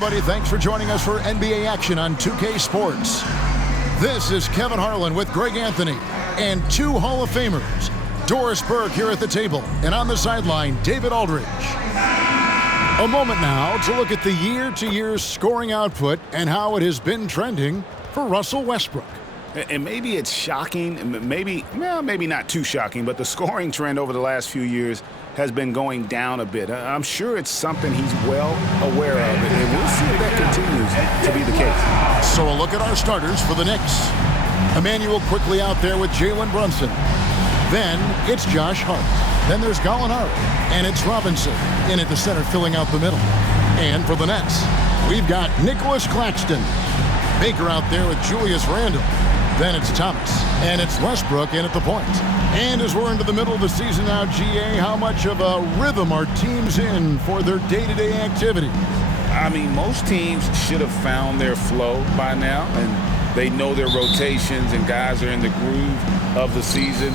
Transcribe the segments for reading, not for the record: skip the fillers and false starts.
Buddy, thanks for joining us for NBA action on 2K Sports. This is Kevin Harlan with Greg Anthony and two Hall of Famers, Doris Burke here at the table, and on the sideline, David Aldridge. A moment now to look at the year-to-year scoring output and how it has been trending for Russell Westbrook. And maybe it's shocking, maybe not too shocking, but the scoring trend over the last few years has been going down a bit. I'm sure it's something he's well aware of, and we'll see if that continues to be the case. So a look at our starters for the Knicks. Emmanuel quickly out there with Jalen Brunson. Then it's Josh Hart. Then there's Gallinari. And it's Robinson in at the center filling out the middle. And for the Nets, we've got Nicholas Claxton. Baker out there with Julius Randle. Then it's Thomas. And it's Westbrook in at the point. And as we're into the middle of the season now, GA, how much of a rhythm are teams in for their day-to-day activity? I mean, most teams should have found their flow by now, and they know their rotations and guys are in the groove of the season.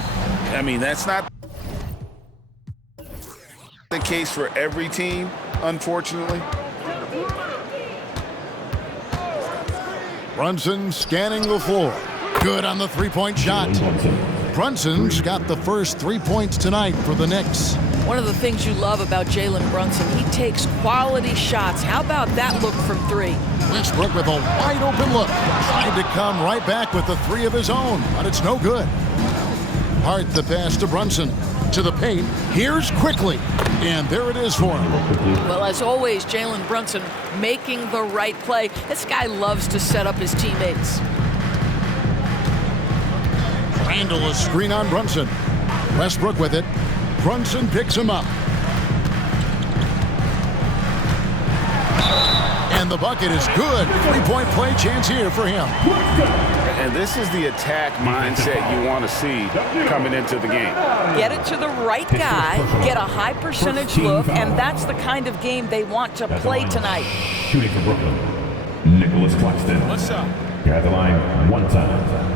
I mean, that's not the case for every team, unfortunately. Brunson scanning the floor. Good on the three-point shot. Brunson's got the first 3 points tonight for the Knicks. One of the things you love about Jalen Brunson, he takes quality shots. How about that look from three? Westbrook with a wide-open look. Trying to come right back with the three of his own, but it's no good. Hart the pass to Brunson. To the paint. Here's quickly. And there it is for him. Well, as always, Jalen Brunson making the right play. This guy loves to set up his teammates. Randle a screen on Brunson. Westbrook with it. Brunson picks him up. And the bucket is good. Three-point play chance here for him. And this is the attack mindset you want to see coming into the game. Get it to the right guy, get a high percentage look, and that's the kind of game they want to play tonight. Shooting for Brooklyn, Nicholas Claxton. What's up? You're at the line one time.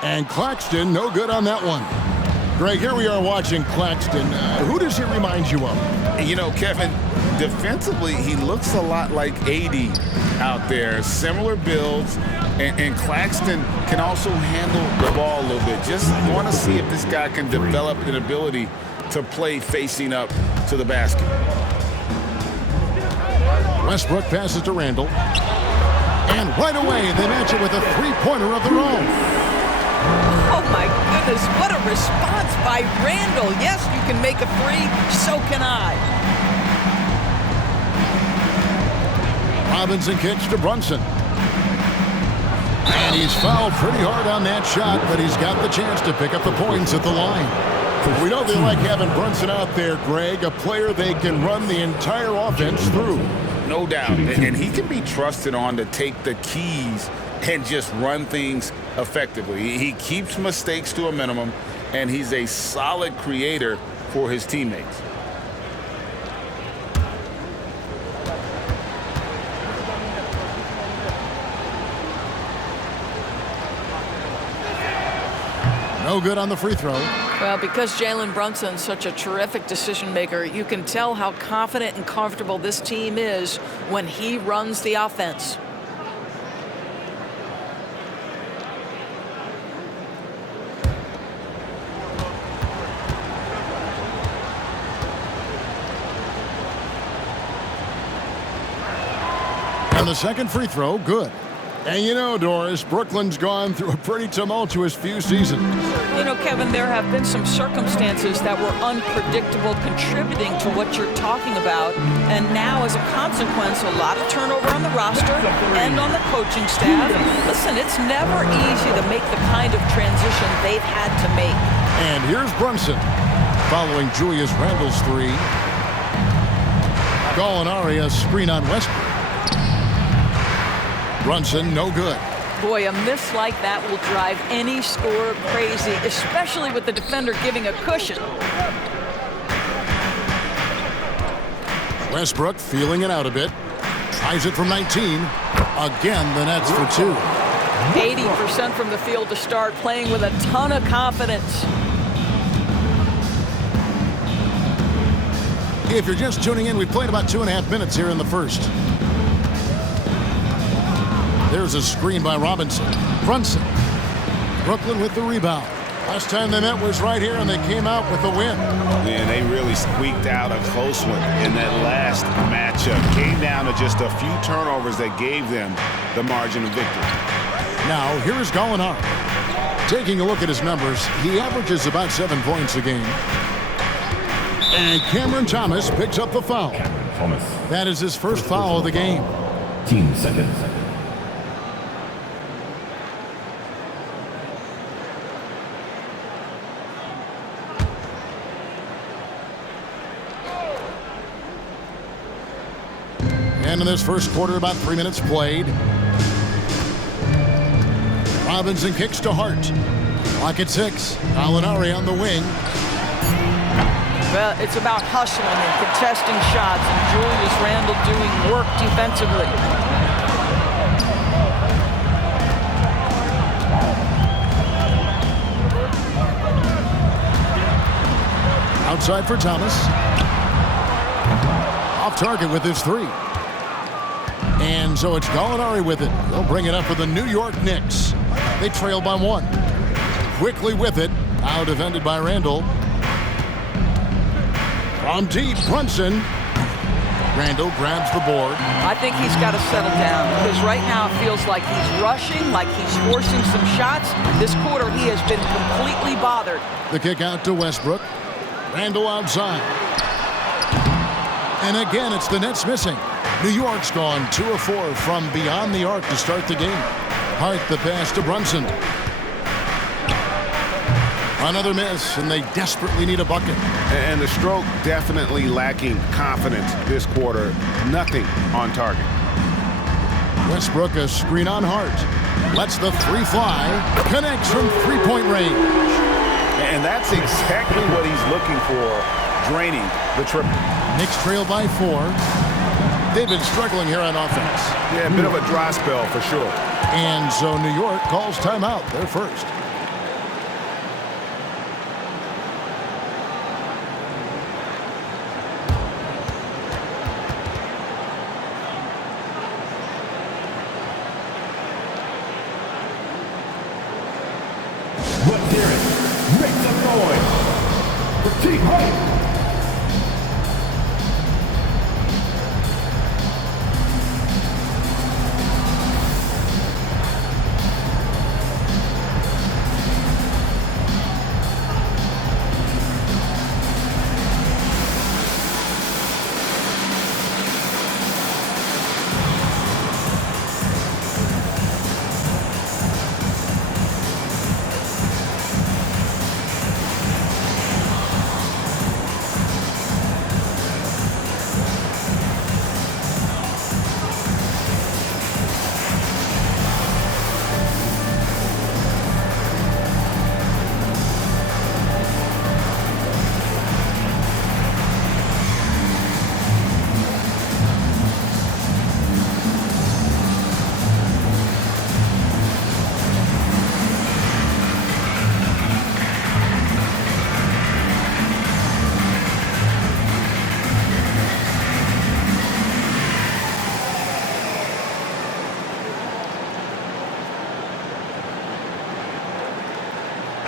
And Claxton, no good on that one. Greg, here we are watching Claxton. Who does he remind you of? You know, Kevin, defensively, he looks a lot like AD out there. Similar builds, and Claxton can also handle the ball a little bit. Just want to see if this guy can develop an ability to play facing up to the basket. Westbrook passes to Randle. And right away, they match it with a three-pointer of their own. Oh, my goodness, what a response by Randle. Yes, you can make a three, so can I. Robinson kicks to Brunson. And he's fouled pretty hard on that shot, but he's got the chance to pick up the points at the line. We know they like having Brunson out there, Greg, a player they can run the entire offense through. No doubt, and he can be trusted on to take the keys and just run things effectively. He keeps mistakes to a minimum, and he's a solid creator for his teammates. No good on the free throw. Well, because Jalen Brunson's such a terrific decision maker, you can tell how confident and comfortable this team is when he runs the offense. And the second free throw, good. And you know, Doris, Brooklyn's gone through a pretty tumultuous few seasons. You know, Kevin, there have been some circumstances that were unpredictable contributing to what you're talking about. And now, as a consequence, a lot of turnover on the roster and on the coaching staff. Listen, it's never easy to make the kind of transition they've had to make. And here's Brunson following Julius Randle's three. Gallinari a screen on Westbrook. Brunson, no good. Boy, a miss like that will drive any scorer crazy, especially with the defender giving a cushion. Westbrook feeling it out a bit. Tries it from 19. Again, the Nets for two. 80% from the field to start, playing with a ton of confidence. If you're just tuning in, we've played about 2.5 minutes here in the first. There's a screen by Robinson. Brunson. Brooklyn with the rebound. Last time they met was right here, and they came out with a win. Man, they really squeaked out a close one in that last matchup. Came down to just a few turnovers that gave them the margin of victory. Now, here's Gallinari. Taking a look at his numbers, he averages about 7 points a game. And Cameron Thomas picks up the foul. Thomas. That is his first foul of the game. Team seconds. And in this first quarter, about 3 minutes played. Robinson kicks to Hart. Clock at 6. Gallinari on the wing. Well, it's about hustling and contesting shots, and Julius Randle doing work defensively. Outside for Thomas. Off target with his 3. And so it's Gallinari with it. They'll bring it up for the New York Knicks. They trail by 1. Quickly with it. Now defended by Randle. From deep, Brunson. Randle grabs the board. I think he's got to settle down, because right now it feels like he's rushing, like he's forcing some shots. This quarter he has been completely bothered. The kick out to Westbrook. Randle outside. And again, it's the Nets missing. New York's gone 2 of 4 from beyond the arc to start the game. Hart the pass to Brunson. Another miss, and they desperately need a bucket. And the stroke definitely lacking confidence this quarter. Nothing on target. Westbrook a screen on Hart. Lets the 3 fly. Connects from 3-point range. And that's exactly what he's looking for, draining the triple. Knicks trail by 4. They've been struggling here on offense. Yeah, a bit of a dry spell for sure. And so New York calls timeout. They're first. Let's hear it. Make some noise for Team Hart.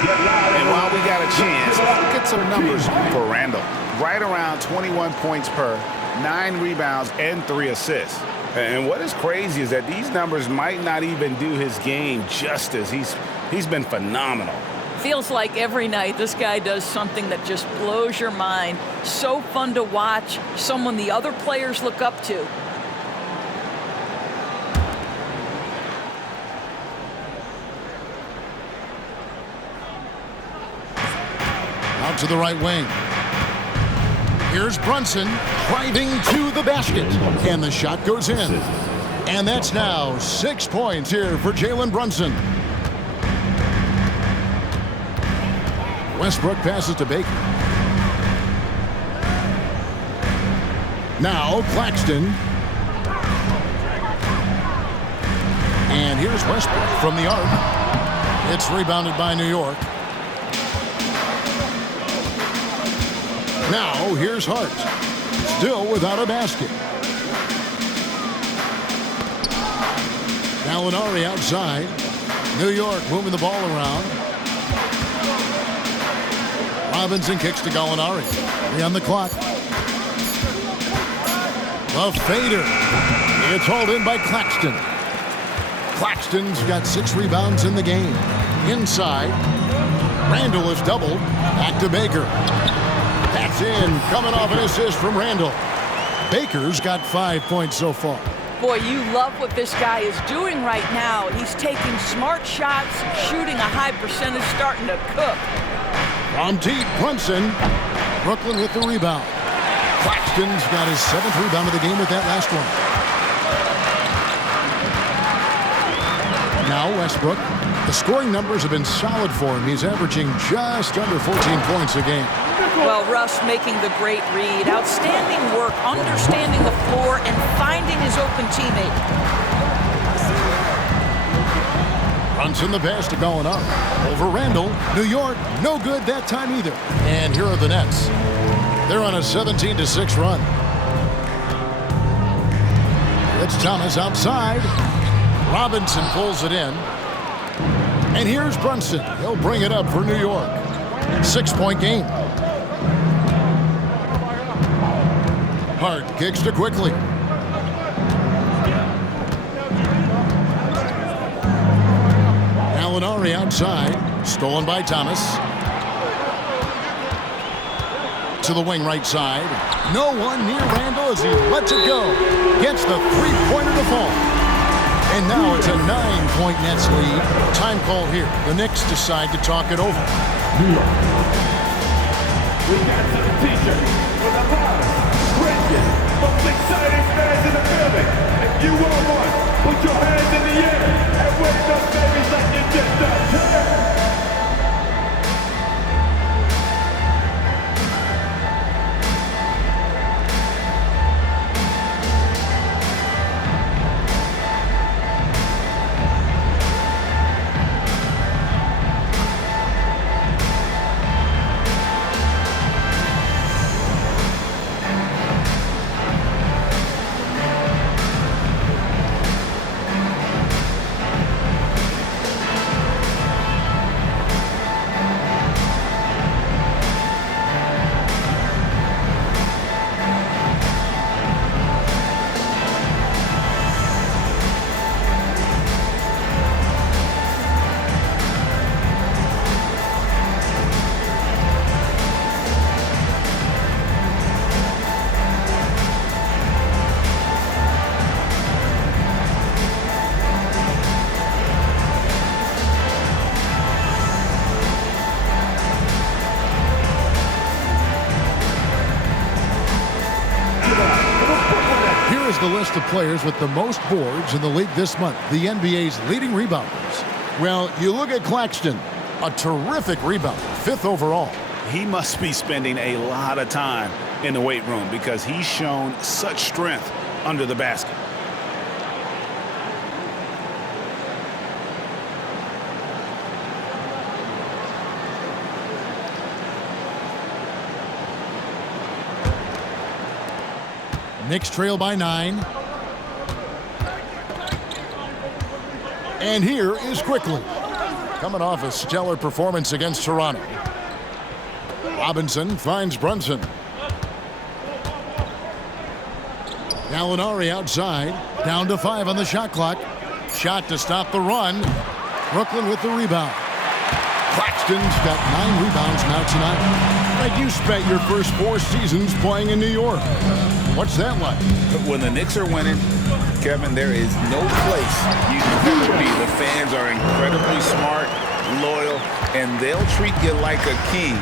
And while we got a chance, look at some numbers for Randle. Right around 21 points per, 9 rebounds, and 3 assists. And what is crazy is that these numbers might not even do his game justice. He's been phenomenal. Feels like every night this guy does something that just blows your mind. So fun to watch, someone the other players look up to. Out to the right wing. Here's Brunson driving to the basket. And the shot goes in. And that's now 6 points here for Jalen Brunson. Westbrook passes to Baker. Now Claxton. And here's Westbrook from the arc. It's rebounded by New York. Now here's Hart. Still without a basket. Gallinari outside. New York moving the ball around. Robinson kicks to Gallinari. 3 on the clock. The fader. It's hauled in by Claxton. Claxton's got 6 rebounds in the game. Inside. Randall is doubled. Back to Baker. That's in. Coming off an assist from Randall. Baker's got 5 points so far. Boy, you love what this guy is doing right now. He's taking smart shots, shooting a high percentage, starting to cook. From deep, Brunson. Brooklyn with the rebound. Claxton's got his 7th rebound of the game with that last one. Now Westbrook. The scoring numbers have been solid for him. He's averaging just under 14 points a game. Well, Russ making the great read. Outstanding work, understanding the floor and finding his open teammate. Brunson the pass to Gallinari. Over Randall. New York, no good that time either. And here are the Nets. They're on a 17-6 run. It's Thomas outside. Robinson pulls it in. And here's Brunson. He'll bring it up for New York. 6-point game. Hart kicks to quickly. Gallinari outside. Stolen by Thomas. To the wing right side. No one near Randall as he lets it go. Gets the 3-pointer to fall. And now it's a 9-point Nets lead. Time call here. The Knicks decide to talk it over. We got some t-shirts for the loudest, craziest, most exciting fans in the building. If you want one, put your hands in the air and wave those babies like you just don't care. The list of players with the most boards in the league this month, the NBA's leading rebounders. Well, you look at Claxton, a terrific rebounder, 5th overall. He must be spending a lot of time in the weight room because he's shown such strength under the basket. Knicks trail by 9. And here is Quickly. Coming off a stellar performance against Toronto. Robinson finds Brunson. Gallinari outside. Down to 5 on the shot clock. Shot to stop the run. Brooklyn with the rebound. Claxton's got 9 rebounds now tonight. Like you spent your first 4 seasons playing in New York. What's that like? When the Knicks are winning, Kevin, there is no place you can ever be. The fans are incredibly smart, loyal, and they'll treat you like a king.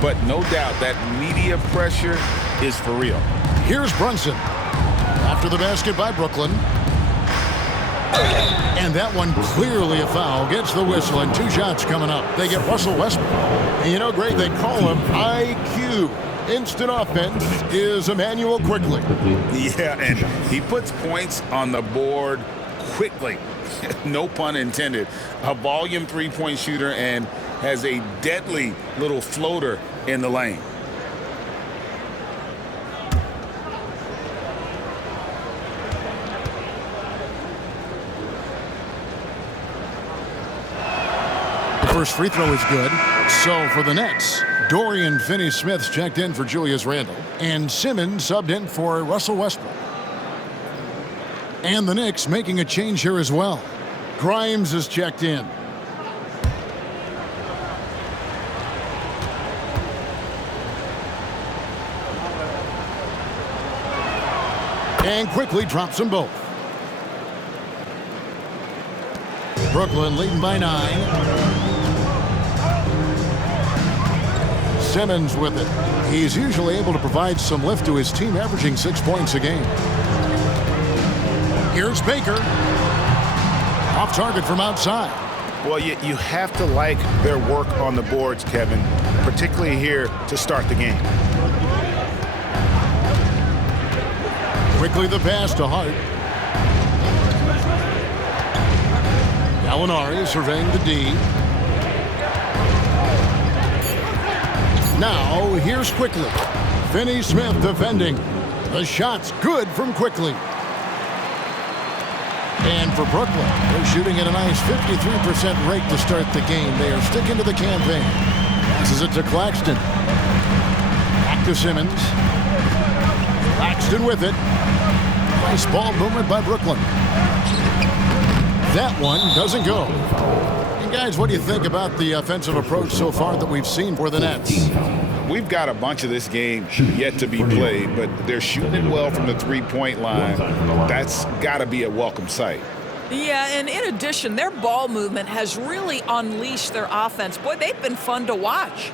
But no doubt that media pressure is for real. Here's Brunson. After the basket by Brooklyn. And that one clearly a foul. Gets the whistle, and 2 shots coming up. They get Russell Westbrook. And you know, Greg, they call him IQ. Instant offense is Emmanuel Quickly. Yeah, and he puts points on the board quickly. no pun intended, a volume three-point shooter and has a deadly little floater in the lane. The first free throw is good. So for the Nets, Dorian Finney-Smith's checked in for Julius Randle, and Simmons subbed in for Russell Westbrook. And the Knicks making a change here as well. Grimes is checked in. And quickly drops them both. Brooklyn leading by 9. Simmons with it. He's usually able to provide some lift to his team, averaging 6 points a game. Here's Baker. Off target from outside. Well, you have to like their work on the boards, Kevin, particularly here to start the game. Quickly the pass to Hart. Gallinari surveying the D. Now, here's Quickly. Finney-Smith defending. The shot's good from Quickly. And for Brooklyn, they're shooting at a nice 53% rate to start the game. They are sticking to the campaign. Passes it to Claxton. Back to Simmons. Claxton with it. Nice ball movement by Brooklyn. That one doesn't go. And guys, what do you think about the offensive approach so far that we've seen for the Nets? We've got a bunch of this game yet to be played, but they're shooting it well from the three-point line. That's got to be a welcome sight. Yeah, and in addition, their ball movement has really unleashed their offense. Boy, they've been fun to watch.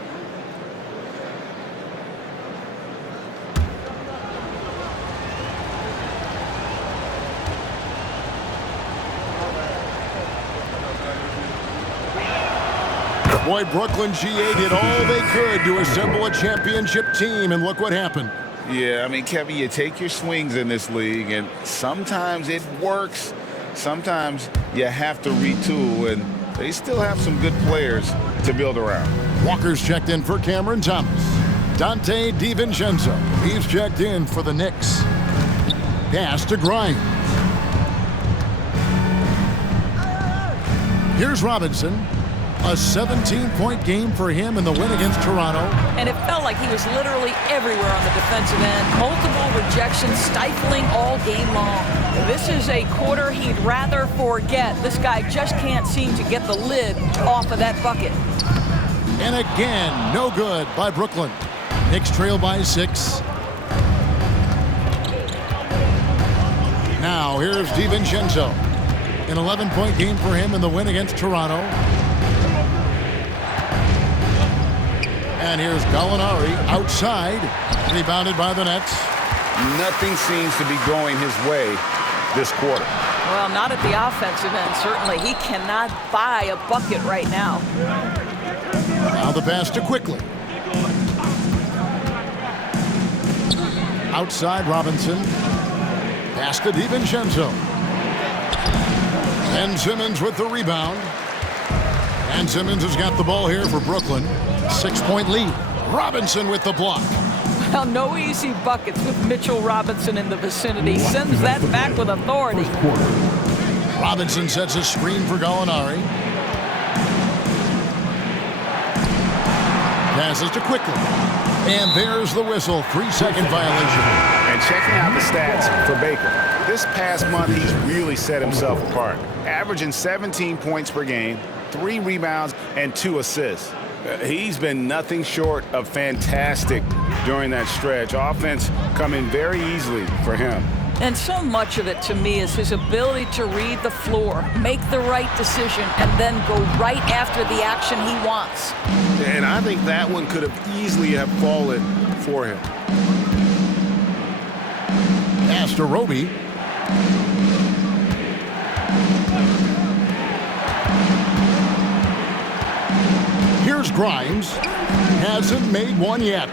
Boy, Brooklyn GA did all they could to assemble a championship team, and look what happened. Yeah, I mean, Kevin, you take your swings in this league, and sometimes it works. Sometimes you have to retool, and they still have some good players to build around. Walker's checked in for Cameron Thomas. Dante DiVincenzo, he's checked in for the Knicks. Pass to Grimes. Here's Robinson. A 17-point game for him in the win against Toronto. And it felt like he was literally everywhere on the defensive end. Multiple rejections, stifling all game long. This is a quarter he'd rather forget. This guy just can't seem to get the lid off of that bucket. And again, no good by Brooklyn. Knicks trail by 6. Now here's DiVincenzo. An 11-point game for him in the win against Toronto. And here's Gallinari outside, rebounded by the Nets. Nothing seems to be going his way this quarter. Well, not at the offensive end, certainly. He cannot buy a bucket right now. Now the pass to Quickly. Outside Robinson. Pass to DiVincenzo. And Simmons with the rebound. And Simmons has got the ball here for Brooklyn. 6-point lead. Robinson with the block. Well, no easy buckets with Mitchell Robinson in the vicinity. Sends that back with authority. Robinson sets a screen for Gallinari. Passes to Quickly. And there's the whistle. 3-second violation. And checking out the stats for Baker. This past month, he's really set himself apart. Averaging 17 points per game, 3 rebounds, and 2 assists. He's been nothing short of fantastic during that stretch. Offense coming very easily for him. And so much of it, to me, is his ability to read the floor, make the right decision, and then go right after the action he wants. And I think that one could have easily have fallen for him. Pass to Roby. Here's Grimes. Hasn't made one yet.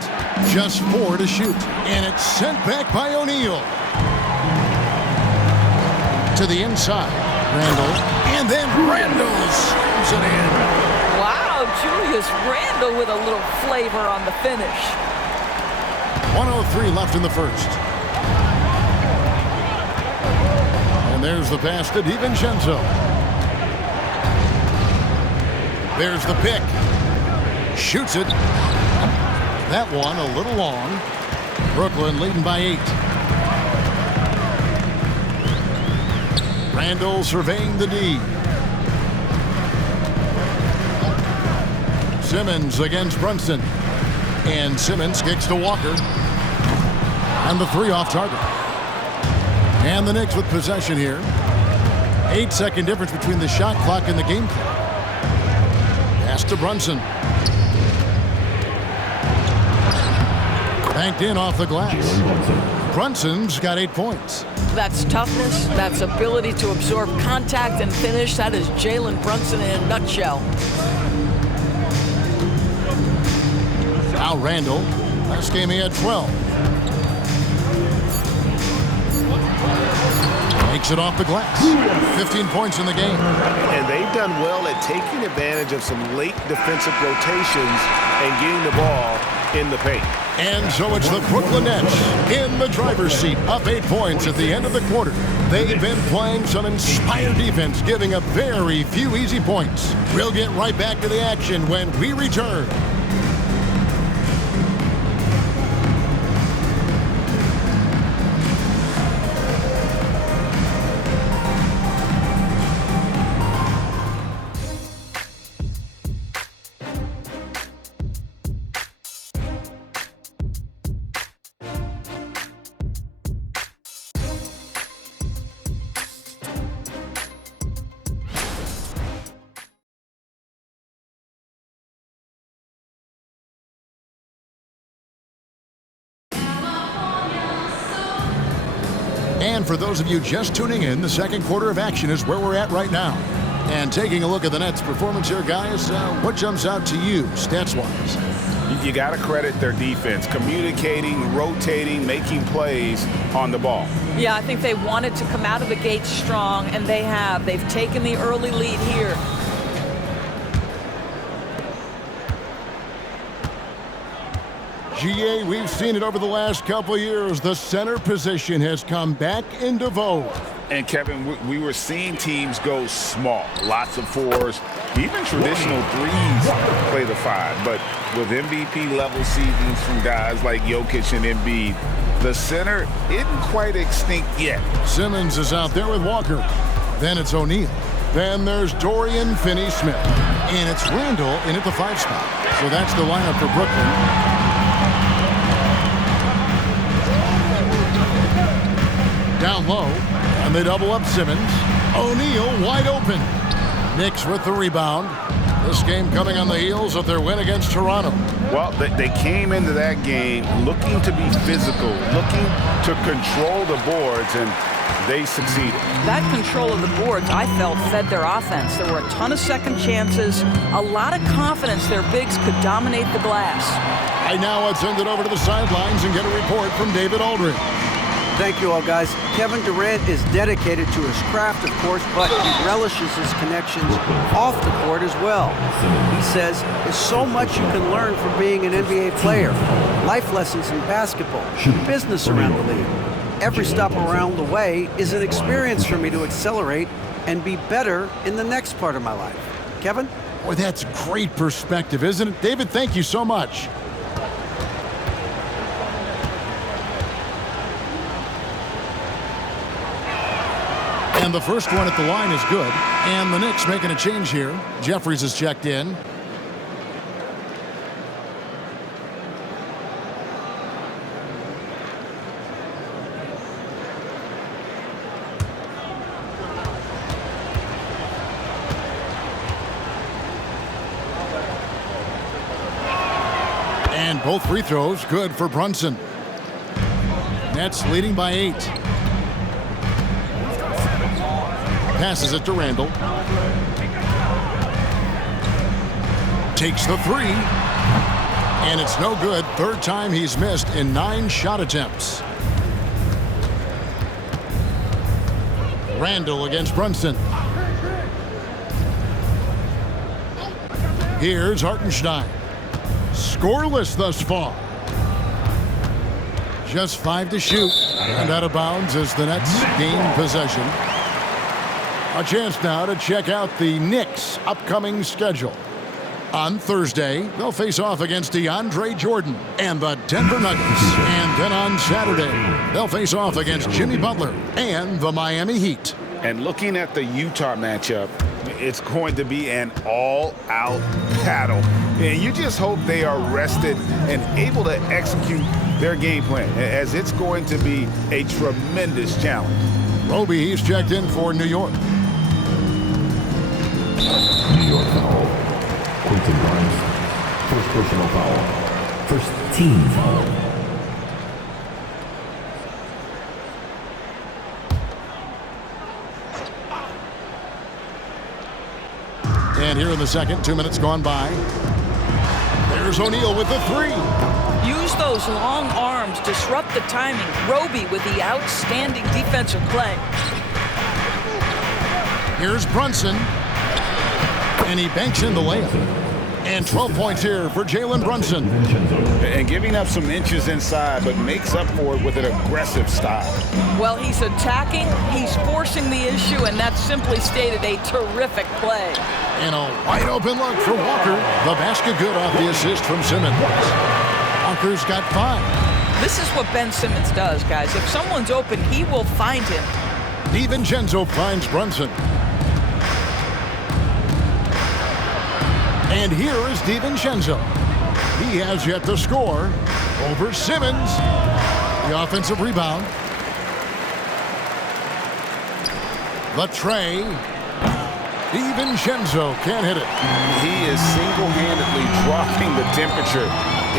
Just 4 to shoot. And it's sent back by O'Neal. To the inside. Randle, and then Randle slams it in. Wow, Julius Randle with a little flavor on the finish. 1:03 left in the first. And there's the pass to DiVincenzo. There's the pick. Shoots it. That one a little long. Brooklyn leading by 8. Randle surveying the D. Simmons against Brunson. And Simmons kicks to Walker. And the 3 off target. And the Knicks with possession here. 8-second difference between the shot clock and the game clock. Pass to Brunson. Banked in off the glass. Brunson's got 8 points. That's toughness. That's ability to absorb contact and finish. That is Jalen Brunson in a nutshell. Now Randle. Last game he had 12. Makes it off the glass. 15 points in the game. And they've done well at taking advantage of some late defensive rotations and getting the ball in the paint. And so it's the Brooklyn Nets in the driver's seat, up 8 points at the end of the quarter. They've been playing some inspired defense, giving up very few easy points. We'll get right back to the action when we return. And for those of you just tuning in, the second quarter of action is where we're at right now. And taking a look at the Nets' performance here, guys, what jumps out to you, stats-wise? You got to credit their defense, communicating, rotating, making plays on the ball. Yeah, I think they wanted to come out of the gate strong, and they have. They've taken the early lead here. GA, we've seen it over the last couple of years. The center position has come back into vogue. And Kevin, we were seeing teams go small, lots of 4s, even traditional 3s play the 5. But with MVP level seasons from guys like Jokic and Embiid, the center isn't quite extinct yet. Simmons is out there with Walker. Then it's O'Neal. Then there's Dorian Finney-Smith. And it's Randle in at the 5 spot. So that's the lineup for Brooklyn. Down low, and they double up Simmons. O'Neal wide open. Knicks with the rebound. This game coming on the heels of their win against Toronto. Well, they came into that game looking to be physical, looking to control the boards, and they succeeded. That control of the boards, I felt, fed their offense. There were a ton of second chances, a lot of confidence their bigs could dominate the glass. Right now, let's send it over to the sidelines and get a report from David Aldridge. Thank you all, guys. Kevin Durant is dedicated to his craft, of course, but he relishes his connections off the court as well. He says there's so much you can learn from being an NBA player. Life lessons in basketball, business around the league. Every stop around the way is an experience for me to accelerate and be better in the next part of my life. Kevin? Boy, that's great perspective, isn't it? David, thank you so much. And the first one at the line is good. And the Knicks making a change here. Jeffries is checked in. And both free throws good for Brunson. Nets leading by 8. Passes it to Randle. Takes the 3. And it's no good. Third time he's missed in 9 shot attempts. Randle against Brunson. Here's Hartenstein. Scoreless thus far. Just 5 to shoot. And out of bounds as the Nets gain possession. A chance now to check out the Knicks' upcoming schedule. On Thursday, they'll face off against DeAndre Jordan and the Denver Nuggets. And then on Saturday, they'll face off against Jimmy Butler and the Miami Heat. And looking at the Utah matchup, it's going to be an all-out battle. And you just hope they are rested and able to execute their game plan, as it's going to be a tremendous challenge. Roby, he's checked in for New York. New York foul. Quentin Grimes. First personal foul. First team foul. And here in the second, 2 minutes gone by. There's O'Neal with the 3. Use those long arms, disrupt the timing. Roby with the outstanding defensive play. Here's Brunson. And he banks in the layup. And 12 points here for Jalen Brunson. And giving up some inches inside, but makes up for it with an aggressive style. Well, he's attacking, he's forcing the issue, and that's simply stated a terrific play. And a wide open look for Walker. The basket good off the assist from Simmons. Walker's got 5. This is what Ben Simmons does, guys. If someone's open, he will find him. DiVincenzo finds Brunson. And here is DiVincenzo. He has yet to score over Simmons. The offensive rebound. The tray. DiVincenzo can't hit it. He is single-handedly dropping the temperature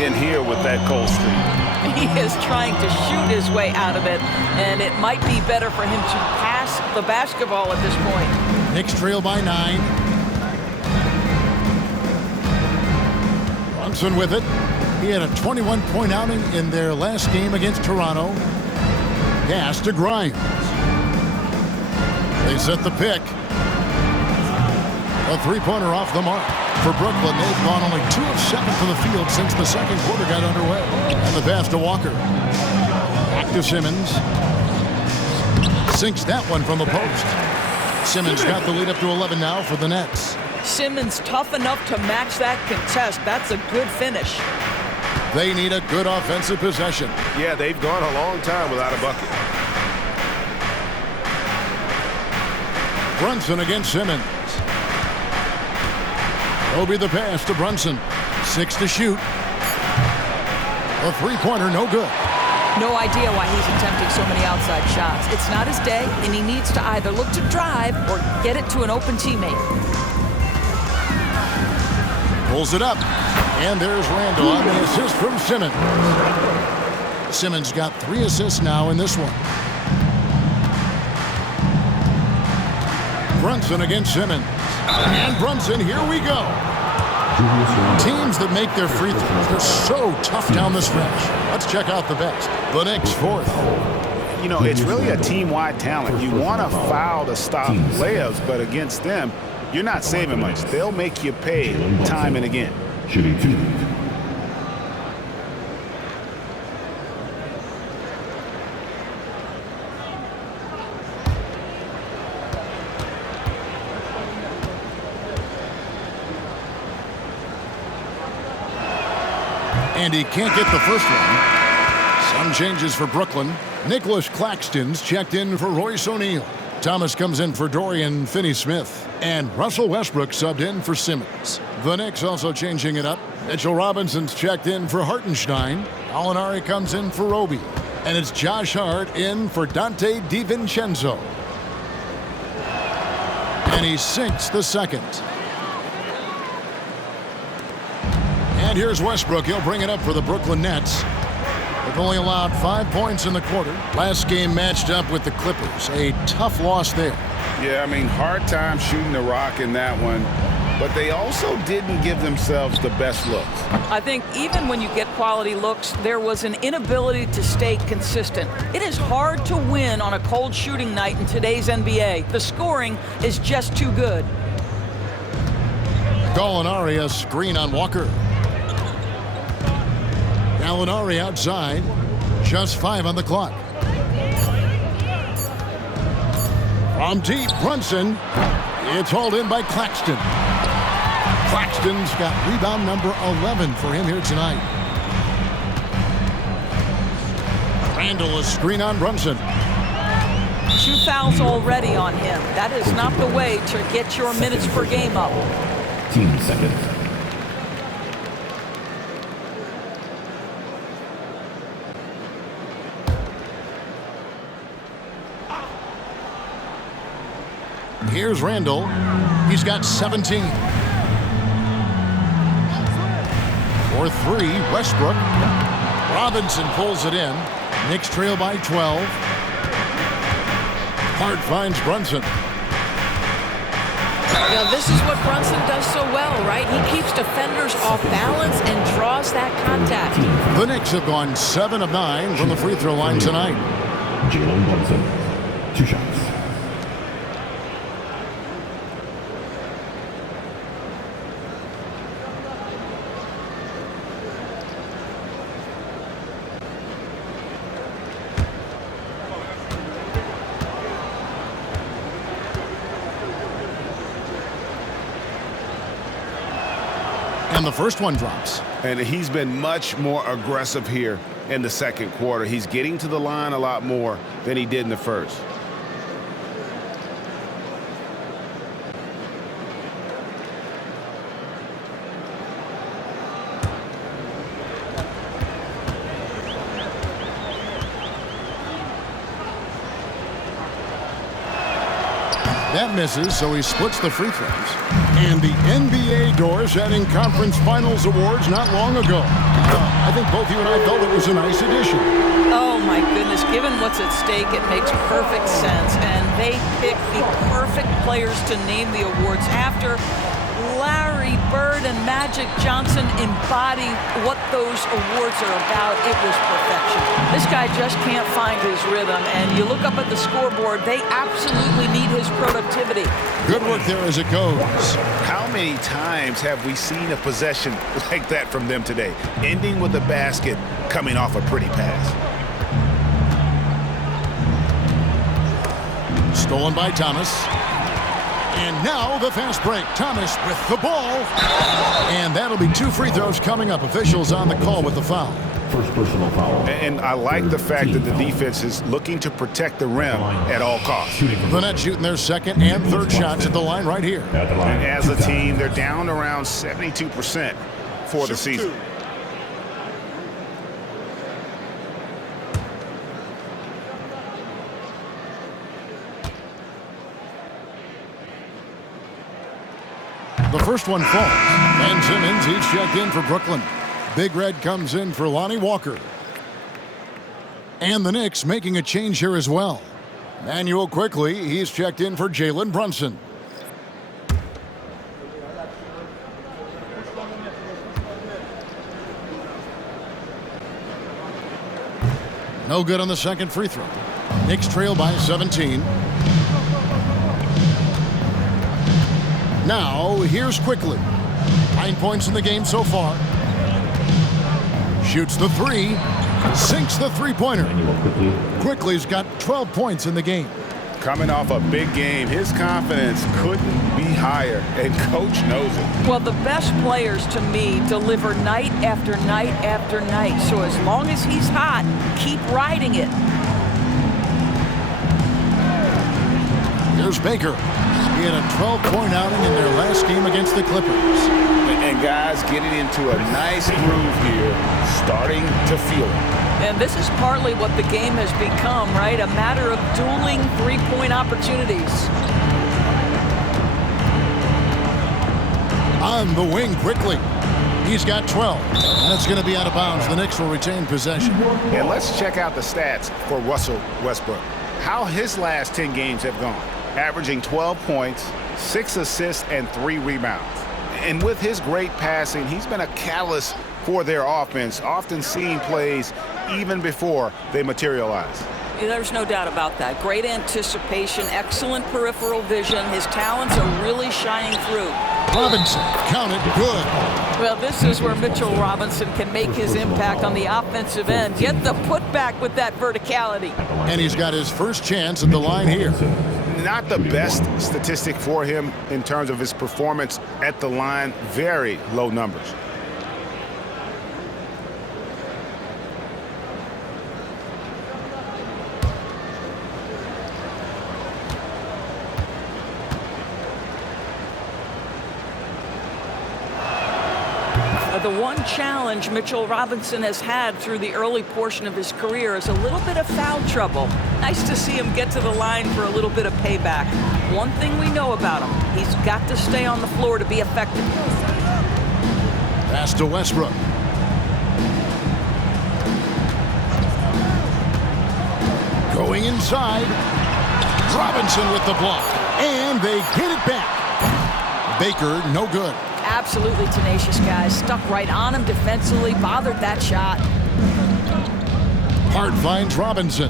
in here with that cold streak. He is trying to shoot his way out of it, and it might be better for him to pass the basketball at this point. Knicks trail by 9. Brunson with it. He had a 21-point outing in their last game against Toronto. Pass to Grimes. They set the pick. A 3-pointer off the mark. For Brooklyn, they've gone only 2 of 7 from the field since the second quarter got underway. And the pass to Walker. Back to Simmons. Sinks that one from the post. Simmons got the lead up to 11 now for the Nets. Simmons tough enough to match that contest. That's a good finish. They need a good offensive possession. Yeah, they've gone a long time without a bucket. Brunson against Simmons. Roby the pass to Brunson. 6 to shoot. A 3-pointer, no good. No idea why he's attempting so many outside shots. It's not his day, and he needs to either look to drive or get it to an open teammate. Pulls it up. And there's Randall on the assist from Simmons. Simmons got 3 assists now in this one. Brunson against Simmons. And Brunson, here we go. Teams that make their free throws, they're so tough down the stretch. Let's check out the best. The Knicks 4th. You know, it's really a team-wide talent. You want to foul to stop layups, but against them, you're not saving much. They'll make you pay time and again. Shooting 2. And he can't get the first one. Some changes for Brooklyn. Nicholas Claxton's checked in for Royce O'Neal. Thomas comes in for Dorian Finney-Smith. And Russell Westbrook subbed in for Simmons. The Knicks also changing it up. Mitchell Robinson's checked in for Hartenstein. Alinari comes in for Roby. And it's Josh Hart in for Dante DiVincenzo. And he sinks the second. And here's Westbrook. He'll bring it up for the Brooklyn Nets. They've only allowed 5 points in the quarter. Last game matched up with the Clippers. A tough loss there. Yeah, I mean, hard time shooting the rock in that one. But they also didn't give themselves the best looks. I think even when you get quality looks, there was an inability to stay consistent. It is hard to win on a cold shooting night in today's NBA. The scoring is just too good. Gallinari a screen on Walker. Gallinari outside. Just 5 on the clock. From deep, Brunson. It's hauled in by Claxton. Claxton's got rebound number 11 for him here tonight. Randall a screen on Brunson. 2 fouls already on him. That is not the way to get your minutes per game up. 15 seconds. Here's Randall. He's got 17. For 3, Westbrook. Robinson pulls it in. Knicks trail by 12. Hart finds Brunson. You know, this is what Brunson does so well, right? He keeps defenders off balance and draws that contact. The Knicks have gone 7 of 9 from the free throw line tonight. Jalen Brunson, 2 shots. And the first one drops. And he's been much more aggressive here in the second quarter. He's getting to the line a lot more than he did in the first. That misses, so he splits the free throws. And the NBA doors adding conference finals awards not long ago. I think both you and I felt it was a nice addition. Oh my goodness, given what's at stake, it makes perfect sense. And they picked the perfect players to name the awards after. Larry Bird and Magic Johnson embody what those awards are about. It was perfection. This guy just can't find his rhythm, and you look up at the scoreboard, they absolutely need his productivity. Good work there as it goes. How many times have we seen a possession like that from them today, ending with a basket coming off a pretty pass? Stolen by Thomas. And now the fast break. Thomas with the ball. And that'll be 2 free throws coming up. Officials on the call with the foul. First personal foul. And I like the fact that the defense is looking to protect the rim at all costs. The Nets shooting their second and third shots at the line right here. And as a team, they're down around 72% for the season. The first one falls. Ben Simmons, he's checked in for Brooklyn. Big Red comes in for Lonnie Walker. And the Knicks making a change here as well. Manuel Quickly, he's checked in for Jalen Brunson. No good on the second free throw. Knicks trail by 17. Now, here's Quickly. 9 points in the game so far. Shoots the 3. Sinks the three-pointer. Quickly's got 12 points in the game. Coming off a big game, his confidence couldn't be higher, and Coach knows it. Well, the best players, to me, deliver night after night after night. So as long as he's hot, keep riding it. Here's Baker. He had a 12-point outing in their last game against the Clippers. And guys getting into a nice groove here, starting to feel it. And this is partly what the game has become, right? A matter of dueling three-point opportunities. On the wing quickly. He's got 12. And it's going to be out of bounds. The Knicks will retain possession. And let's check out the stats for Russell Westbrook. How his last 10 games have gone. Averaging 12 points, 6 assists, and 3 rebounds. And with his great passing, he's been a catalyst for their offense, often seeing plays even before they materialize. There's no doubt about that. Great anticipation, excellent peripheral vision. His talents are really shining through. Robinson, count it, good. Well, this is where Mitchell Robinson can make his impact on the offensive end. Get the putback with that verticality. And he's got his first chance at the line here. Not the best statistic for him in terms of his performance at the line. Very low numbers. The one challenge Mitchell Robinson has had through the early portion of his career is a little bit of foul trouble. Nice to see him get to the line for a little bit of payback. One thing we know about him, he's got to stay on the floor to be effective. Pass to Westbrook. Going inside. Robinson with the block. And they get it back. Baker, no good. Absolutely tenacious guys. Stuck right on him defensively, bothered that shot. Hart finds Robinson.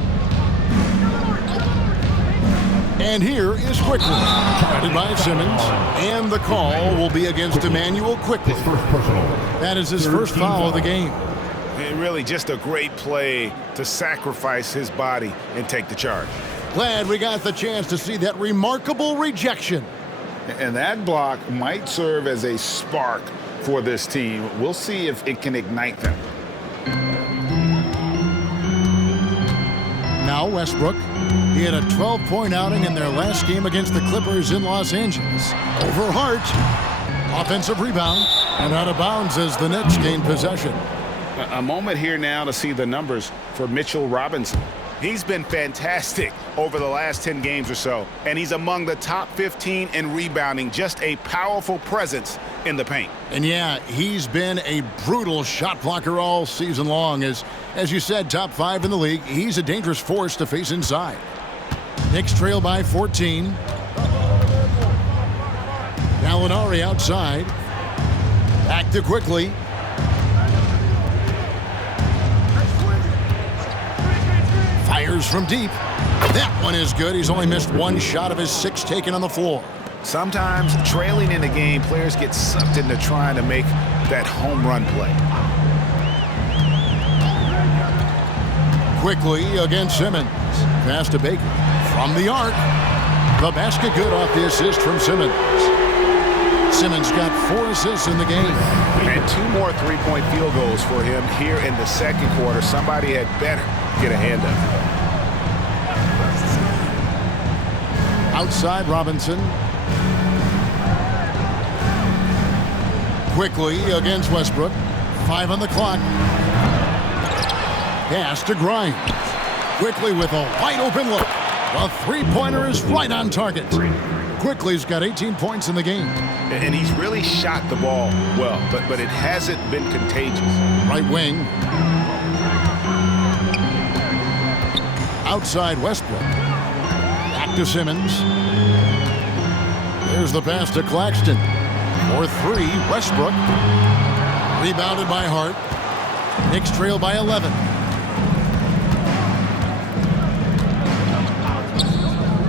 And here is Quickly. Guarded by Simmons. And the call will be against Emmanuel Quickly. That is his first foul of the game. And really just a great play to sacrifice his body and take the charge. Glad we got the chance to see that remarkable rejection. And that block might serve as a spark for this team. We'll see if it can ignite them. Now Westbrook. He had a 12-point outing in their last game against the Clippers in Los Angeles. Over Hart. Offensive rebound. And out of bounds as the Knicks gain possession. A moment here now to see the numbers for Mitchell Robinson. He's been fantastic over the last 10 games or so, and he's among the top 15 in rebounding. Just a powerful presence in the paint. And yeah, he's been a brutal shot blocker all season long. As you said, top 5 in the league. He's a dangerous force to face inside. Knicks trail by 14. Gallinari outside. Back to Quickly. Fires from deep. That one is good. He's only missed one shot of his 6 taken on the floor. Sometimes trailing in the game, players get sucked into trying to make that home run play. Quickly against Simmons. Pass to Baker. From the arc. The basket good off the assist from Simmons. Simmons got 4 assists in the game. And 2 more three-point field goals for him here in the second quarter. Somebody had better get a hand up. Outside Robinson. Quickly against Westbrook. 5 on the clock. Pass to Grimes. Quickly with a wide open look. The three-pointer is right on target. Quickly's got 18 points in the game. And he's really shot the ball well, but it hasn't been contagious. Right wing. Outside Westbrook. Back to Simmons. There's the pass to Claxton. For 3, Westbrook. Rebounded by Hart. Knicks trail by 11.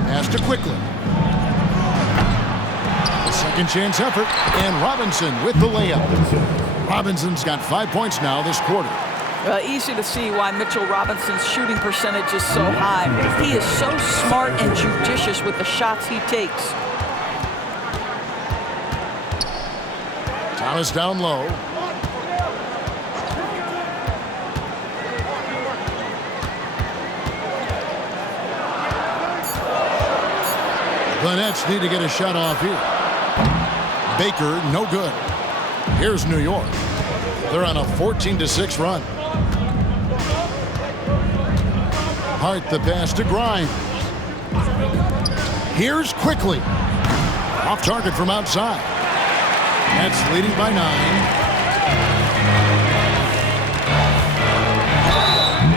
Pass to Quickly. A second chance effort. And Robinson with the layup. Robinson's got 5 points now this quarter. Easy to see why Mitchell Robinson's shooting percentage is so high. He is so smart and judicious with the shots he takes. Thomas down low. The Nets need to get a shot off here. Baker, no good. Here's New York. They're on a 14-6 run. Hart the pass to Grimes. Here's Quickly. Off target from outside. Nets leading by 9.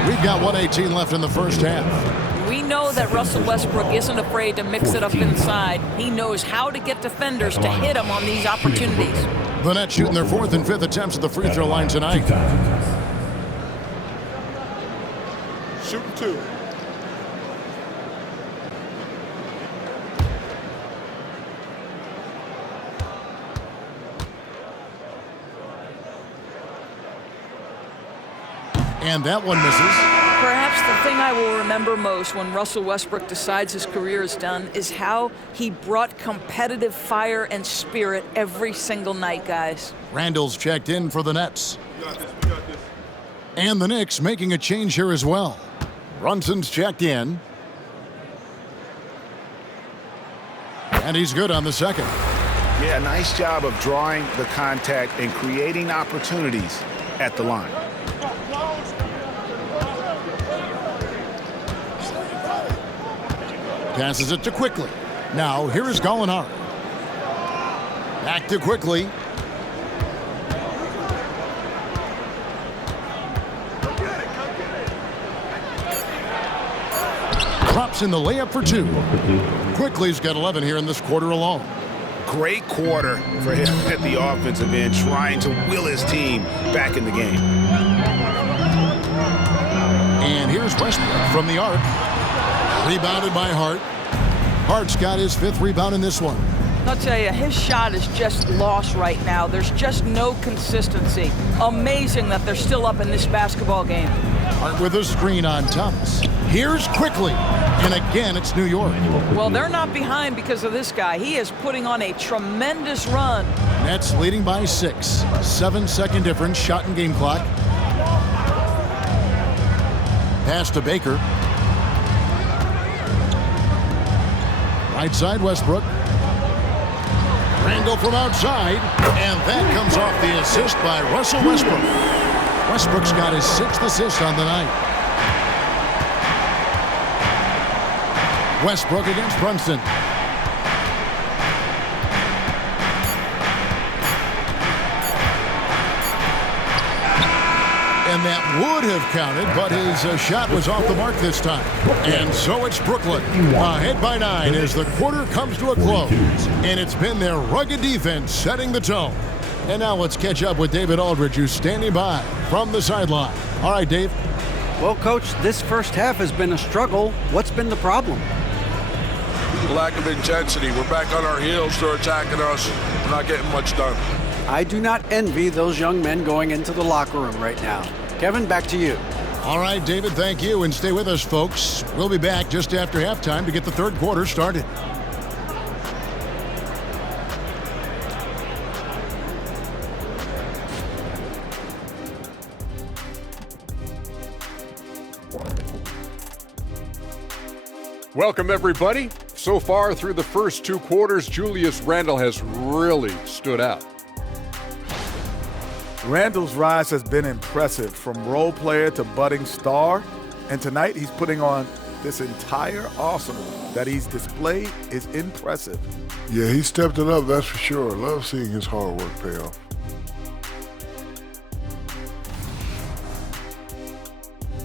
We've got 1:18 left in the first half. We know that Russell Westbrook isn't afraid to mix it up inside. He knows how to get defenders to hit him on these opportunities. The Nets shooting their 4th and 5th attempts at the free throw line tonight. Shooting 2. And that one misses. Perhaps the thing I will remember most when Russell Westbrook decides his career is done is how he brought competitive fire and spirit every single night, guys. Randall's checked in for the Nets. And the Knicks making a change here as well. Brunson's checked in. And he's good on the second. Yeah, nice job of drawing the contact and creating opportunities at the line. Passes it to Quickly. Now, here is Gallinari. Back to Quickly. Drops in the layup for two. Quickly's got 11 here in this quarter alone. Great quarter for him at the offensive end, trying to will his team back in the game. And here's Westbrook from the arc. Rebounded by Hart. Hart's got his 5th rebound in this one. I'll tell you, his shot is just lost right now. There's just no consistency. Amazing that they're still up in this basketball game. Hart with a screen on Thomas. Here's Quickly. And again, it's New York. Well, they're not behind because of this guy. He is putting on a tremendous run. Nets leading by 6. 7-second difference, shot and game clock. Pass to Baker. Right side, Westbrook. Randall from outside. And that comes off the assist by Russell Westbrook. Westbrook's got his 6th assist on the night. Westbrook against Brunson. And that would have counted, but his shot was off the mark this time. And so it's Brooklyn, ahead by 9 as the quarter comes to a close. And it's been their rugged defense setting the tone. And now let's catch up with David Aldridge, who's standing by from the sideline. All right, Dave. Well, Coach, this first half has been a struggle. What's been the problem? Lack of intensity. We're back on our heels. They're attacking us. We're not getting much done. I do not envy those young men going into the locker room right now. Kevin, back to you. All right, David, thank you. And stay with us, folks. We'll be back just after halftime to get the third quarter started. Welcome, everybody. So far through the first 2 quarters, Julius Randle has really stood out. Randall's rise has been impressive, from role player to budding star. And tonight he's putting on this entire arsenal that he's displayed is impressive. Yeah, he stepped it up, that's for sure. Love seeing his hard work pay off.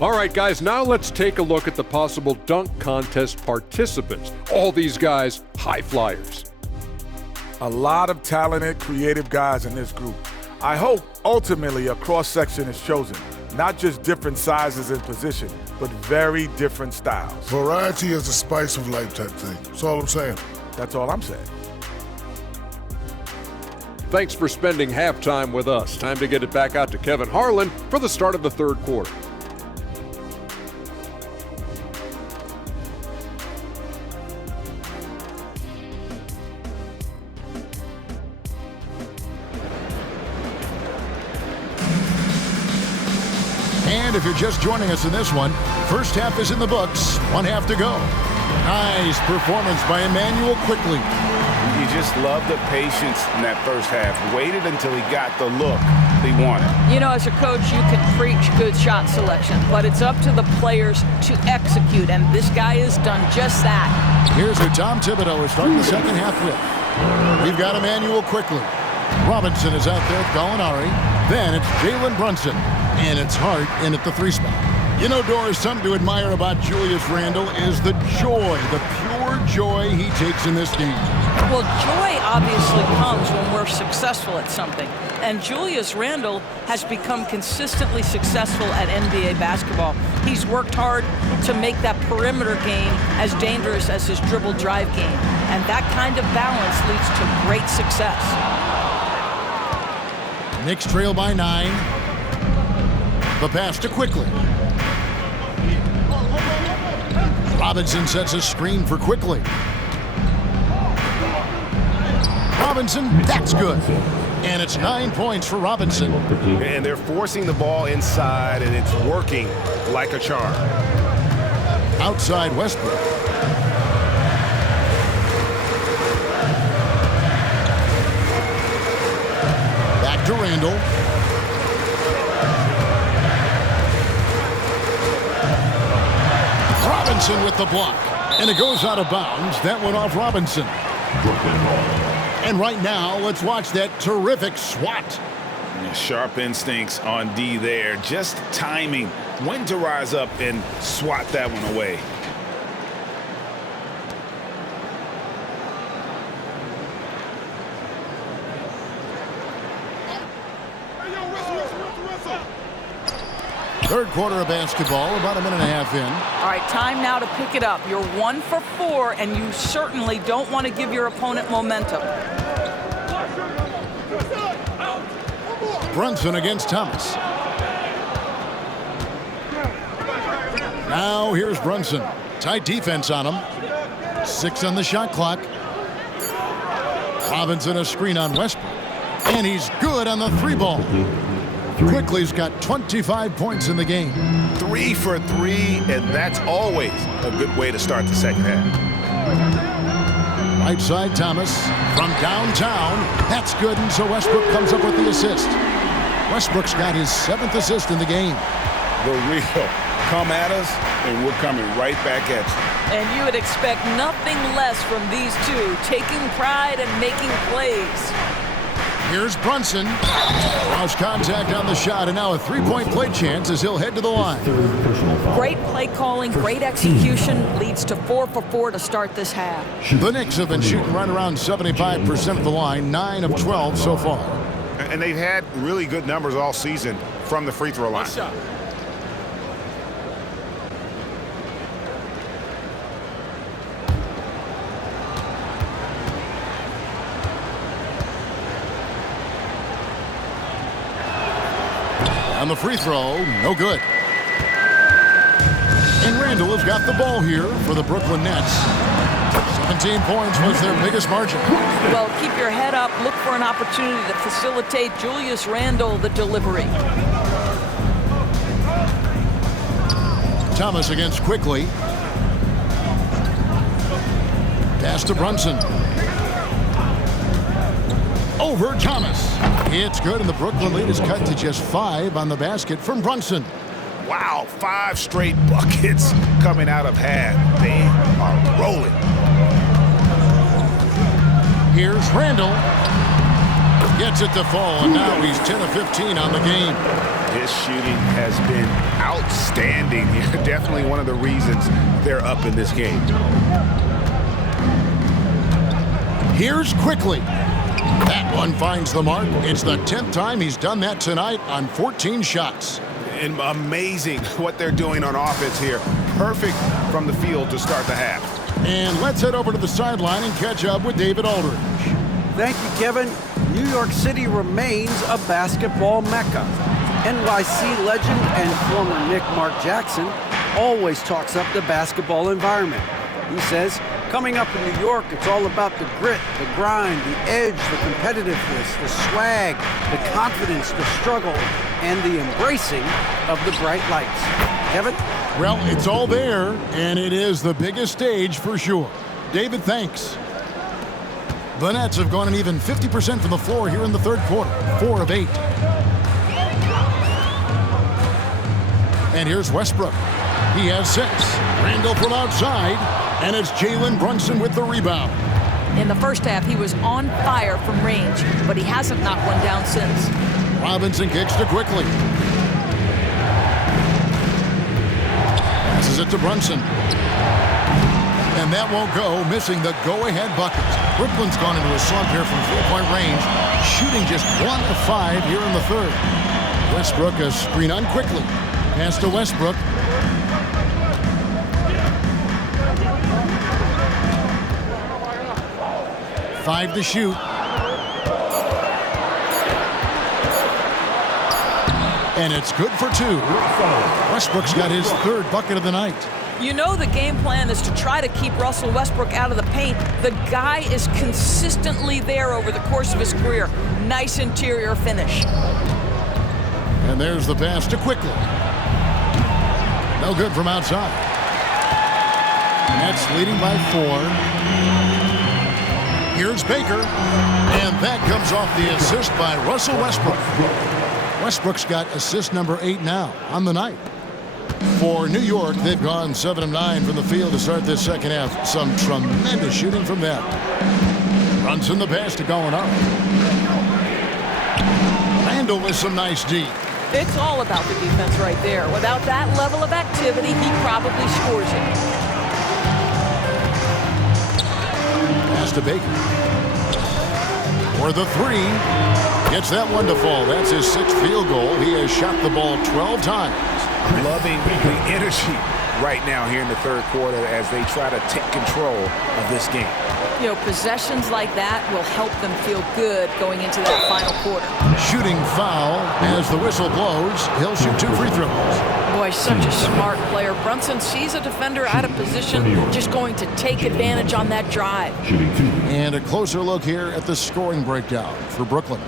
All right, guys, now let's take a look at the possible dunk contest participants. All these guys, high flyers. A lot of talented, creative guys in this group. I hope ultimately a cross-section is chosen, not just different sizes and position, but very different styles. Variety is the spice of life type thing. That's all I'm saying. That's all I'm saying. Thanks for spending halftime with us. Time to get it back out to Kevin Harlan for the start of the third quarter. And if you're just joining us in this one, first half is in the books, 1 half to go. Nice performance by Emmanuel Quickly. You just love the patience in that first half. Waited until he got the look he wanted. You know, as a coach, you can preach good shot selection, but it's up to the players to execute, and this guy has done just that. Here's who Tom Thibodeau is starting the second half with. We've got Emmanuel Quickly. Robinson is out there with Gallinari. Then it's Jalen Brunson. And it's Hart in at the 3 spot. You know, Doris, something to admire about Julius Randle is the joy, the pure joy he takes in this game. Well, joy obviously comes when we're successful at something. And Julius Randle has become consistently successful at NBA basketball. He's worked hard to make that perimeter game as dangerous as his dribble drive game. And that kind of balance leads to great success. Knicks trail by 9. The pass to Quickly. Robinson sets a screen for Quickly. Robinson, that's good. And it's 9 points for Robinson. And they're forcing the ball inside, and it's working like a charm. Outside Westbrook. Back to Randall. Robinson with the block. And it goes out of bounds. That went off Robinson. And right now, let's watch that terrific swat. Sharp instincts on D there. Just timing when to rise up and swat that one away. Third quarter of basketball, about a minute and a half in. All right, time now to pick it up. You're 1 for 4, and you certainly don't want to give your opponent momentum. Brunson against Thomas. Now here's Brunson. Tight defense on him. 6 on the shot clock. Robinson a screen on Westbrook. And he's good on the 3-ball. Quickly's got 25 points in the game. 3 for 3, and that's always a good way to start the second half. Right side Thomas from downtown. That's good, and so Westbrook comes up with the assist. Westbrook's got his 7th assist in the game. The real come at us, and we're coming right back at you. And you would expect nothing less from these two, taking pride and making plays. Here's Brunson. Draws contact on the shot, and now a 3-point play chance as he'll head to the line. Great play calling, great execution, leads to 4 for 4 to start this half. The Knicks have been shooting right around 75% of the line, 9 of 12 so far. And they've had really good numbers all season from the free throw line. On the free throw, no good. And Randall has got the ball here for the Brooklyn Nets. 17 points was their biggest margin. Well, keep your head up. Look for an opportunity to facilitate Julius Randle the delivery. Thomas against Quickly. Pass to Brunson. Over Thomas. It's good, and the Brooklyn lead is cut to just 5 on the basket from Brunson. Wow, 5 straight buckets coming out of half. They are rolling. Here's Randall. Gets it to fall, and now he's 10 of 15 on the game. His shooting has been outstanding. Definitely one of the reasons they're up in this game. Here's Quickly. That one finds the mark. It's the 10th time he's done that tonight on 14 shots. And amazing what they're doing on offense here. Perfect from the field to start the half. And let's head over to the sideline and catch up with David Aldridge. Thank you, Kevin. New York City remains a basketball mecca. NYC legend and former Knick Mark Jackson always talks up the basketball environment. He says, coming up in New York, it's all about the grit, the grind, the edge, the competitiveness, the swag, the confidence, the struggle, and the embracing of the bright lights. Kevin? Well, it's all there, and it is the biggest stage for sure. David, thanks. The Nets have gone an even 50% from the floor here in the third quarter, 4 of 8. And here's Westbrook. He has 6. Randall from outside. And it's Jalen Brunson with the rebound. In the first half, he was on fire from range, but he hasn't knocked one down since. Robinson kicks to Quickly. Passes it to Brunson. And that won't go, missing the go-ahead bucket. Brooklyn's gone into a slump here from 3-point range, shooting just 1 of 5 here in the third. Westbrook a screen on Quickly. Pass to Westbrook. Five to shoot. And it's good for 2. Westbrook's got his 3rd bucket of the night. You know the game plan is to try to keep Russell Westbrook out of the paint. The guy is consistently there over the course of his career. Nice interior finish. And there's the pass to Quickly. No good from outside. Nets leading by 4. Here's Baker. And that comes off the assist by Russell Westbrook. Westbrook's got assist number 8 now on the night. For New York, they've gone 7 of 9 from the field to start this second half. Some tremendous shooting from them. Brunson the pass to Gallinari. Randall with some nice D. It's all about the defense right there. Without that level of activity, he probably scores it. Pass to Baker. For the 3. Gets that one to fall. That's his 6th field goal. He has shot the ball 12 times. Loving the energy right now here in the 3rd quarter as they try to take control of this game. You know, possessions like that will help them feel good going into that final quarter. Shooting foul as the whistle blows. He'll shoot 2 free throws. Boy, such a smart player. Brunson sees a defender out of position, just going to take advantage on that drive. And a closer look here at the scoring breakdown for Brooklyn.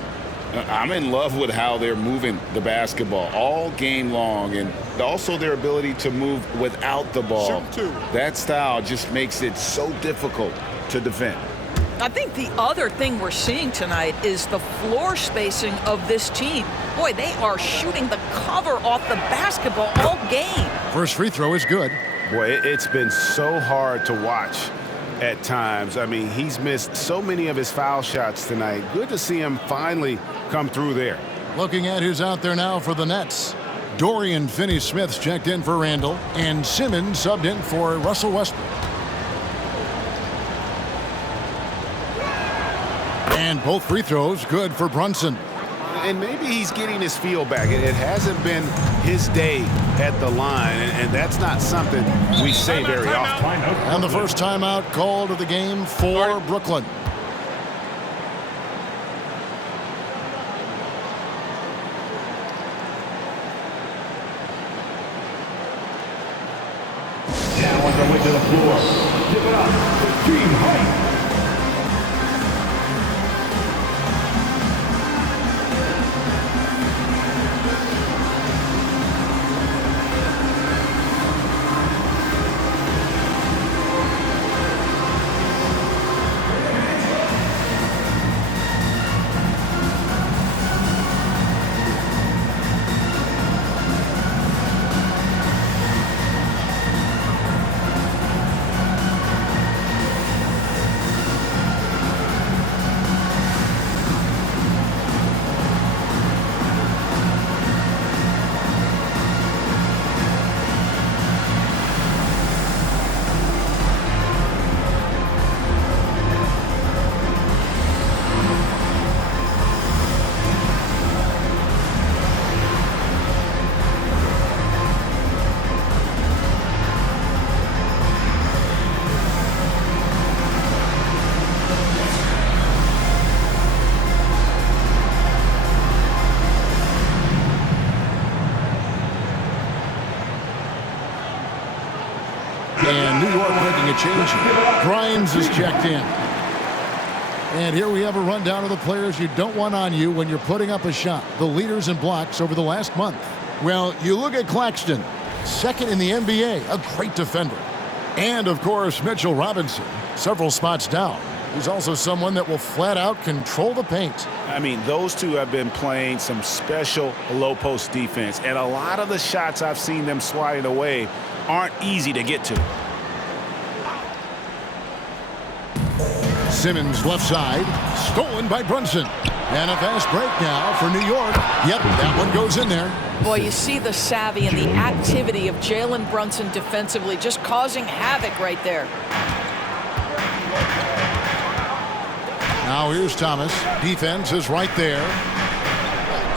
I'm in love with how they're moving the basketball all game long, and also their ability to move without the ball. That style just makes it so difficult to defend. I think the other thing we're seeing tonight is the floor spacing of this team. Boy, they are shooting the cover off the basketball all game. First free throw is good. Boy, it's been so hard to watch at times. I mean, he's missed so many of his foul shots tonight. Good to see him finally come through there. Looking at who's out there now for the Nets. Dorian Finney-Smith's checked in for Randall, and Simmons subbed in for Russell Westbrook. And both free throws good for Brunson. And maybe he's getting his feel back. It hasn't been his day at the line, and that's not something we say very often. And the first timeout called of the game for Brooklyn. Now on the way to the floor. Give it up for Team Height. And New York making a change. Grimes is checked in. And here we have a rundown of the players you don't want on you when you're putting up a shot. The leaders in blocks over the last month. Well, you look at Claxton, second in the NBA, a great defender. And, of course, Mitchell Robinson, several spots down. He's also someone that will flat out control the paint. I mean, those two have been playing some special low-post defense, and a lot of the shots I've seen them swatting away aren't easy to get to. Simmons left side, stolen by Brunson. And a fast break now for New York. Yep, that one goes in there. Boy, you see the savvy and the activity of Jalen Brunson defensively, just causing havoc right there. Now here's Thomas. Defense is right there.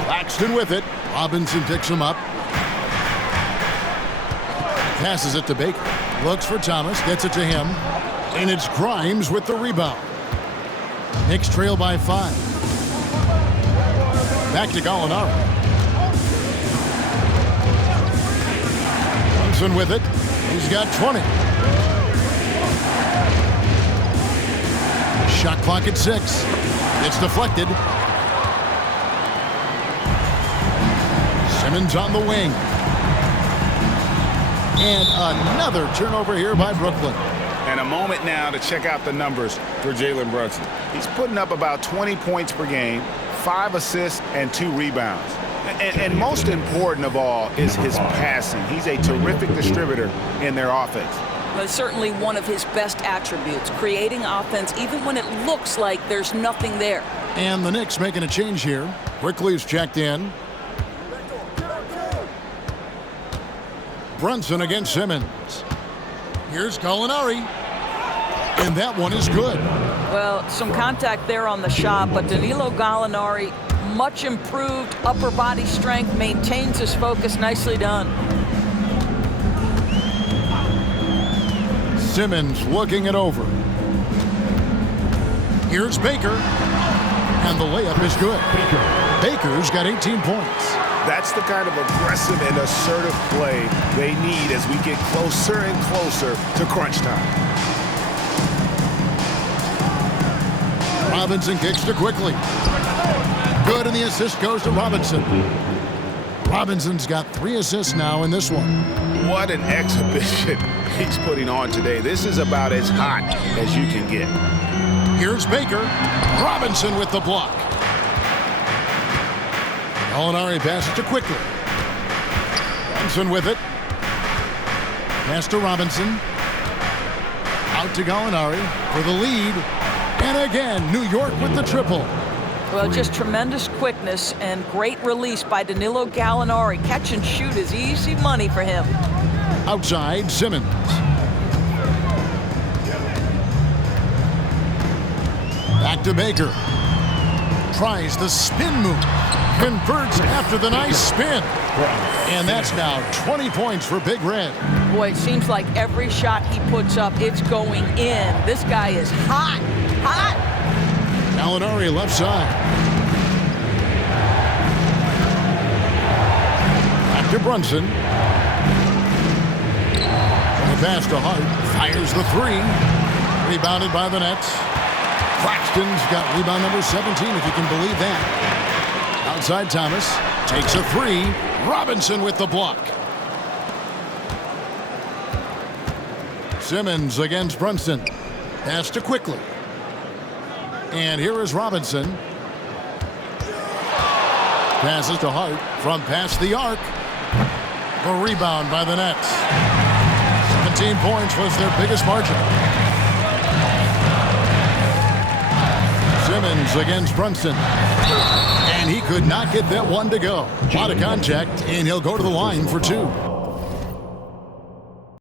Claxton with it. Robinson picks him up. Passes it to Baker. Looks for Thomas. Gets it to him. And it's Grimes with the rebound. Knicks trail by 5. Back to Gallinari. Brunson with it. He's got 20. Shot clock at 6. It's deflected. Simmons on the wing. And another turnover here by Brooklyn. And a moment now to check out the numbers for Jalen Brunson. He's putting up about 20 points per game, 5 assists, and 2 rebounds. And most important of all is his passing. He's a terrific distributor in their offense. Well, it's certainly one of his best attributes, creating offense even when it looks like there's nothing there. And the Knicks making a change here. Quickly is checked in. Brunson against Simmons. Here's Gallinari. And that one is good. Well, some contact there on the shot, but Danilo Gallinari, much improved upper body strength, maintains his focus. Nicely done. Simmons looking it over. Here's Baker. And the layup is good. Baker's got 18 points. That's the kind of aggressive and assertive play they need as we get closer and closer to crunch time. Robinson kicks to Quickly. Good, and the assist goes to Robinson. Robinson's got 3 assists now in this one. What an exhibition he's putting on today. This is about as hot as you can get. Here's Baker. Robinson with the block. Gallinari passes to Quickly. Brunson with it. Pass to Robinson. Out to Gallinari for the lead. And again, New York with the triple. Well, just tremendous quickness and great release by Danilo Gallinari. Catch and shoot is easy money for him. Outside, Simmons. Back to Baker. Tries the spin move. Converts after the nice spin. And that's now 20 points for Big Red. Boy, it seems like every shot he puts up, it's going in. This guy is hot. Hot. Gallinari left side. Back to Brunson. The pass to Hart. Fires the 3. Rebounded by the Nets. Claxton's got rebound number 17, if you can believe that. Outside Thomas. Takes a 3. Robinson with the block. Simmons against Brunson. Pass to Quickly. And here is Robinson. Passes to Hart from past the arc. A rebound by the Nets. 17 points was their biggest margin. Simmons against Brunson. And he could not get that one to go. A lot of contact, and he'll go to the line for 2.